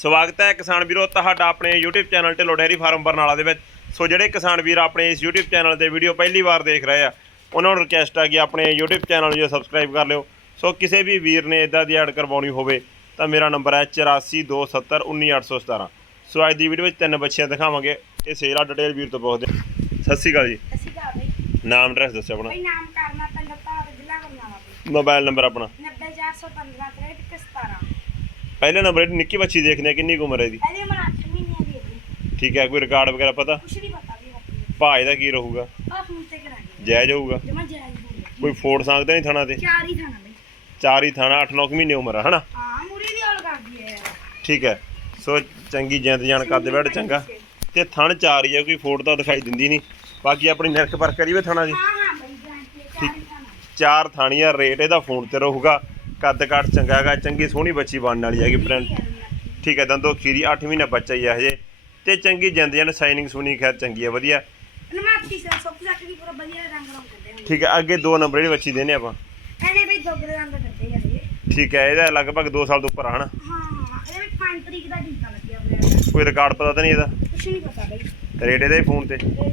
ਸਵਾਗਤ ਹੈ ਕਿਸਾਨ ਵੀਰੋ ਤੁਹਾਡਾ ਆਪਣੇ YouTube channel Dhillon dairy farm Barnala ਦੇ ਵਿੱਚ। ਸੋ ਜਿਹੜੇ ਕਿਸਾਨ ਵੀਰ ਆਪਣੇ ਇਸ YouTube ਚੈਨਲ ਤੇ ਵੀਡੀਓ ਪਹਿਲੀ ਵਾਰ ਦੇਖ ਰਹੇ ਆ ਉਹਨਾਂ ਨੂੰ ਰਿਕਵੈਸਟ ਆ ਕਿ ਆਪਣੇ YouTube ਚੈਨਲ ਨੂੰ ਸਬਸਕ੍ਰਾਈਬ ਕਰ ਲਿਓ। ਸੋ ਕਿਸੇ ਵੀ ਵੀਰ ਨੇ ਇਦਾਂ ਦੀ ਐਡ ਕਰਵਾਉਣੀ ਹੋਵੇ ਤਾਂ ਮੇਰਾ ਨੰਬਰ ਹੈ 8427191817 ਸੋ ਅੱਜ ਦੀ ਵੀਡੀਓ ਵਿੱਚ ਤਿੰਨ ਬੱਚੀਆਂ ਦਿਖਾਵਾਂਗੇ ਇਹ ਆ ਡਿਟੇਲ ਵੀਰ ਤੋਂ ਪੁੱਛਦੇ। ਸਤਿ ਸ਼੍ਰੀ ਅਕਾਲ ਜੀ। ਅਸੀਂ ਕਹਾ ਬਈ ਨਾਮ ਐਡਰੈਸ ਦੱਸਿਓ ਆਪਣਾ। ਬਈ ਨਾਮ ਕਰਨਾ ਪਿੰਡ ਧਾਰ ਜ਼ਿਲ੍ਹਾ ਬਰਨਾਲਾ ਬਈ ਮੋਬਾਈਲ ਨੰਬਰ ਆਪਣਾ। 90415 63 ਪਹਿਲੇ ਨੰਬਰ ਇਹ ਨਿੱਕੀ ਬੱਚੀ ਦੇਖਦੇ ਹਾਂ ਕਿੰਨੀ ਕੁ ਉਮਰ ਹੈ ਇਹਦੀ? ਇਹਦੀ ਉਮਰ 8 ਮਹੀਨਿਆਂ ਦੀ ਹੈ ਠੀਕ ਹੈ ਕੋਈ ਰਿਕਾਰਡ ਵਗੈਰਾ ਪਤਾ? ਕੁਛ ਨਹੀਂ ਪਤਾ ਵੀ ਰੱਖੀ ਭਾਅ ਇਹਦਾ ਕੀ ਰਹੂਗਾ? ਆ ਫੋਨ ਤੇ ਕਰਾਂਗੇ। ਜਾਇਜ਼ ਹੋਊਗਾ? ਜਮਾ ਜਾਇਜ਼ ਹੋ ਗਿਆ। ਕੋਈ ਫੋੜ ਸੰਗਦਾ ਨਹੀਂ ਥਾਣਾ ਤੇ? ਚਾਰ ਹੀ ਥਾਣਾ ਬਈ। ਚਾਰ ਹੀ ਥਾਣਾ 8-9 ਮਹੀਨੇ ਉਮਰ ਆ ਹਨਾ? ਹਾਂ ਮੁਰੀ ਦੀ ਔਲ ਕਰਦੀ ਹੈ ਠੀਕ ਹੈ। ਸੋ ਚੰਗੀ ਜਿੰਦ ਜਾਣ ਕਰਦੇ ਬੈਠ ਚੰਗਾ ਤੇ ਥਣ ਚਾਰ ਹੀ ਆ ਕੋਈ ਫੋੜ ਤਾਂ ਦਿਖਾਈ ਦਿੰਦੀ ਨਹੀਂ। ਬਾਕੀ ਆਪਣੀ ਨਿਰਖ ਪਰ ਕਰੀਏ ਥਾਣਾ ਦੀ। ਹਾਂ ਹਾਂ ਬਈ ਗਾਂਟੀ ਚਾਰ ਹੀ ਥਾਣਾ ਚਾਰ ਥਾਣੀਆਂ ਰੇਟ ਇਹਦਾ ਫੋਨ ਤੇ ਰਹੂਗਾ। ਕੱਦ ਕਾਠ ਚੰਗਾ ਹੈਗਾ ਚੰਗੀ ਸੋਹਣੀ ਬੱਚੀ ਬਣਨ ਵਾਲੀ ਹੈਗੀ ਪ੍ਰਿੰਟ ਠੀਕ ਹੈ ਦੰਦੋ ਖੀਰੀ 8 ਮਹੀਨਾ ਬੱਚਾ ਹੀ ਆ ਹਜੇ। ਤੇ ਚੰਗੀ ਜਿੰਦ ਜਾਨ ਸਾਈਨਿੰਗ ਸੁਣੀ ਖੈਰ ਚੰਗੀ ਹੈ ਵਧੀਆ। ਨਮਾਤੀ ਸੇ ਸਭ ਕੁਝ ਵੀ ਪੂਰਾ ਵਧੀਆ ਰੰਗ ਰੰਗ ਕਰਦੇ ਨੇ। ਠੀਕ ਹੈ ਅੱਗੇ ਦੋ ਨੰਬਰ ਜਿਹੜੀ ਬੱਚੀ ਦੇਨੇ ਆਪਾਂ। ਇਹਨੇ ਬਈ ਦੋਗਰੇ ਰੰਗ ਕਰਦੇ ਆ ਠੀਕ ਹੈ ਇਹਦਾ ਲਗਭਗ 2 ਸਾਲ ਤੋਂ ਉੱਪਰ ਆ ਹਨਾ। ਹਾਂ ਹਾਂ ਇਹਦੇ ਵਿੱਚ 5 ਤਰੀਕ ਦਾ ਟੀਕਾ ਲੱਗਿਆ ਹੋਇਆ। ਕੋਈ ਰਿਕਾਰਡ ਪਤਾ ਤਾਂ ਨਹੀਂ ਇਹਦਾ? ਕੁਛ ਨਹੀਂ ਪਤਾ ਬਈ। ਰੇਟ ਇਹਦਾ ਹੀ ਫੋਨ ਤੇ। ਹੋ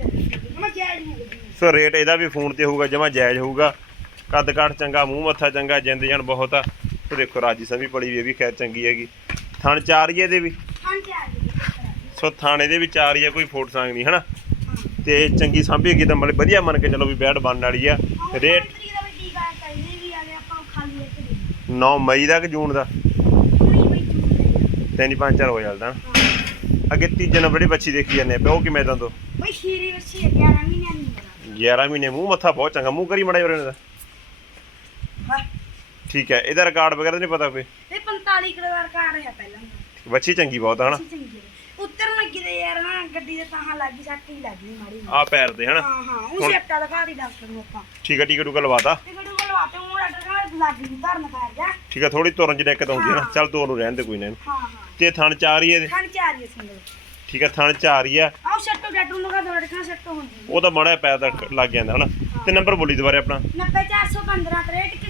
ਸੋ ਰੇਟ ਇਹਦਾ ਵੀ ਫੋਨ ਤੇ ਹੋਊਗਾ ਜਮਾ ਜਾਇਜ਼ ਹੋਊਗਾ। ਕੱਦ ਕਾਠ ਚੰਗਾ ਮੂੰਹ ਮੱਥਾ ਚੰਗਾ ਜਿੰਦ ਜਾਨ ਬਹੁਤ ਆ। ਤੇ ਦੇਖੋ ਰਾਜੀ ਸਮੀ ਪੜੀ ਵੀ ਇਹ ਵੀ ਖੈਰ ਚੰਗੀ ਹੈਗੀ। ਥਣ ਚਾਰ ਹੀ ਇਹਦੇ ਵੀ? ਹੋ ਗਈ ਸੋ ਥਣ ਇਹਦੇ ਵੀ ਚਾਰ ਹੀ ਆ ਕੋਈ ਫੋਟ ਸੰਗ ਨਹੀਂ ਹਨਾ? ਤੇ ਚੰਗੀ ਸਾਂਭੀ ਹੈਗੀ ਤਾਂ ਮਤਲਬ ਵਧੀਆ ਮੰਨ ਕੇ ਚਲੋ ਵੀ ਬੈਡ ਬਣਨ ਵਾਲੀ ਆ। ਰੇਟ ਰੇਟ ਦਾ ਵੀ ਟੀਕਾ ਕਹਿੰਦੇ ਵੀ ਆ ਗਿਆ ਆਪਾਂ ਖਾਲੀ ਇੱਕ ਦੇ 9 ਮਈ ਦਾ ਕਿ ਜੂਨ ਦਾ? ਤਿੰਨ ਪੰਜ ਚਾਰ ਹੋ ਜਾਂਦਾ ਅੱਗੇ ਤੀਜੇ ਨੰਬਰ ਜਿਹੜੀ ਬੱਚੀ ਦੇਖੀ ਜਾਂਦੇ ਆ ਉਹ ਕਿਵੇਂ ਦਾ ਤੋਂ ਬਈ ਖੀਰੀ ਵੱਛੀ 11 ਮਹੀਨਿਆਂ ਦੀ ਉਮਰ 11 ਮਹੀਨੇ ਮੂੰਹ ਮੱਥਾ ਬਹੁਤ ਚੰਗਾ ਮੂੰਹ ਕਰੀ ਮੜਾ ਜੋਰੇ ਦਾ ਠੀਕ ਹੈ ਇਹਦਾ ਰਿਕਾਰਡ ਵਗੈਰਾ ਤਾਂ ਨਹੀਂ ਪਤਾ ਕੋਈ? ਇਹ 45 ਕਿਲੋ ਦਾ ਕਾਰਡ ਹੈ ਪਹਿਲਾਂ ਦਾ ਬੱਚੀ ਚੰਗੀ ਬਹੁਤ ਆ ਹਨਾ? ਅੱਛੀ ਚੰਗੀ ਹੈ। ਉੱਤਰ ਲੱਗੀ ਤੇ ਯਾਰ ਨਾ ਗੱਡੀ ਦੇ ਤਾਹਾਂ ਲੱਗੀ ਸੱਟ ਹੀ ਲੱਗੀ ਮਾੜੀ ਆ ਪੈਰ ਦੇ ਹਨਾ? ਹਾਂ ਹਾਂ ਉਹ ਸੱਟਾ ਦਿਖਾ ਦੀ ਡਾਕਟਰ ਨੂੰ ਆਪਾਂ। ਠੀਕ ਹੈ ਟੀਕਾ ਟੂਕਾ ਲਵਾਤਾ। ਤੇ ਗੱਡੀ ਕੋਲ ਆਤੇ ਉਹ ਡਾਕਟਰ ਕਹਿੰਦਾ ਲੱਗੀ ਧਰਨ ਕਰ ਜਾ। ਠੀਕ ਹੈ ਥੋੜੀ ਤੁਰਨ ਚ ਦਿੱਕਤ ਆਉਂਦੀ ਹੈ ਨਾ। ਚੱਲ ਦੋ ਨੂੰ ਰਹਿਣ ਦੇ ਕੋਈ ਨਾ ਇਹਨੂੰ। ਹਾਂ ਹਾਂ। ਤੇ ਥਣ ਚਾਰ ਹੀ ਇਹਦੇ? ਖਾਣ ਚਾਰ ਹੀ ਸਿੰਗਲ ਠੀਕ ਹੈ ਥਣ ਚਾਰ ਹੀ ਆ। ਆਹ ਸੱਟੋ ਡਾਕਟਰ ਨੂੰ ਕਹਾ ਦੌੜ ਕੇ ਸੱਟੋ ਹੁੰਦੀ ਉਹ ਤਾਂ ਮਾੜਾ ਜਿਹਾ ਪੈਰ ਦਾ ਲੱਗ ਜਾਂਦਾ ਹਨਾ? ਤੇ ਨੰਬਰ ਬੋਲੀ ਦੁਬਾਰੇ ਆਪਣਾ। 90415 63 ਕਿ 17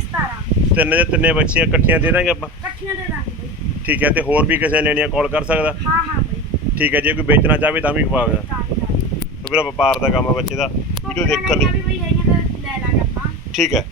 ਤਿੰਨ ਦੇ ਤਿੰਨੇ ਬੱਚੀਆਂ ਇਕੱਠੀਆਂ ਦੇ ਦਾਂਗੇ ਆਪਾਂ? ਇਕੱਠੀਆਂ ਦੇ ਦਾਂਗੇ ਬਈ। ਠੀਕ ਹੈ ਤੇ ਹੋਰ ਵੀ ਕਿਸੇ ਲੈਣੀਆਂ ਕਾਲ ਕਰ ਸਕਦਾ? ਹਾਂ ਹਾਂ ਬਈ। ਠੀਕ ਹੈ ਜੇ ਕੋਈ ਵੇਚਣਾ ਚਾਹਵੇ ਤਾਂ ਵੀ ਖਵਾਵੇ ਤਾਂ ਹੀ ਤਾਂ ਫਿਰ ਵਪਾਰ ਦਾ ਕੰਮ ਆ ਬੱਚੇ ਦਾ। ਵੀਡੀਓ ਦੇਖਣ ਲਈ। ਵੀ ਬਈ ਹੈਗੀਆਂ ਤਾਂ ਲੈ ਲਾਂਗੇ ਆਪਾਂ। ਠੀਕ ਹੈ।